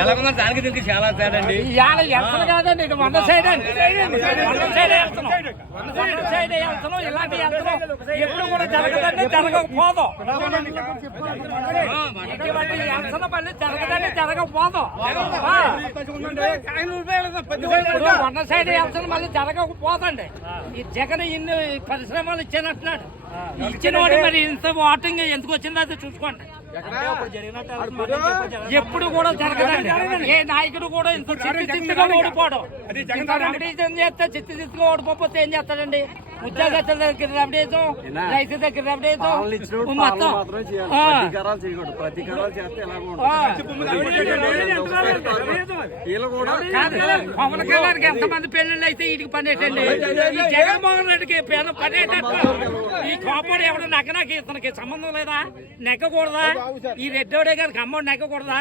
ఎలా ఉందో దానికి దీనికి చాలా తేడా అండి. ఎంత కాదండి, ఇది 100 సైడ్ అండి. 100 సైడ్ వెళ్తున్నాం, 100 సైడ్ వెళ్తున్నాం. ఇలాంటి వెళ్తున్నాం ఎప్పుడు కూడా జరగదండి, జరగకపోదు. ఇటువంటి వెళ్తున్న పని జరగదండి, జరగకపోదు. 100 సైడ్ వెళ్తున్న మళ్ళీ జరగకపోదండి. ఈ జగన్ ఇన్ని పరిశ్రమలు ఇచ్చానంటున్నాడు. ఇచ్చిన వాడు మరి ఇంత వాటింగ్ ఎందుకు వచ్చిందో అది చూసుకోండి. ఎప్పుడు కూడా జరగదండి. ఏ నాయకుడు కూడా ఇంత చిత్తుగా ఓడిపోవడం. ఇంత రమడీజం చేస్తే చిత్తుగా ఓడిపోతే ఏం చేస్తాడండి? ఉద్యోగస్తుల దగ్గర రమడీజం, రైతు దగ్గర రమడీజం మొత్తం. పవన్ కళ్యాణ్కి ఎంతమంది పెళ్లిళ్ళు అయితే వీటికి పనేటండి. ఈ జగన్మోహన్ రెడ్డికి పనేటట్టు. ఈ కోపడు ఎవడు నాకు ఇతనికి సంబంధం లేదా? నెగ్గకూడదా? ఈ రెడ్డోడే గారికి అమ్మోడు నెగ్గకూడదా?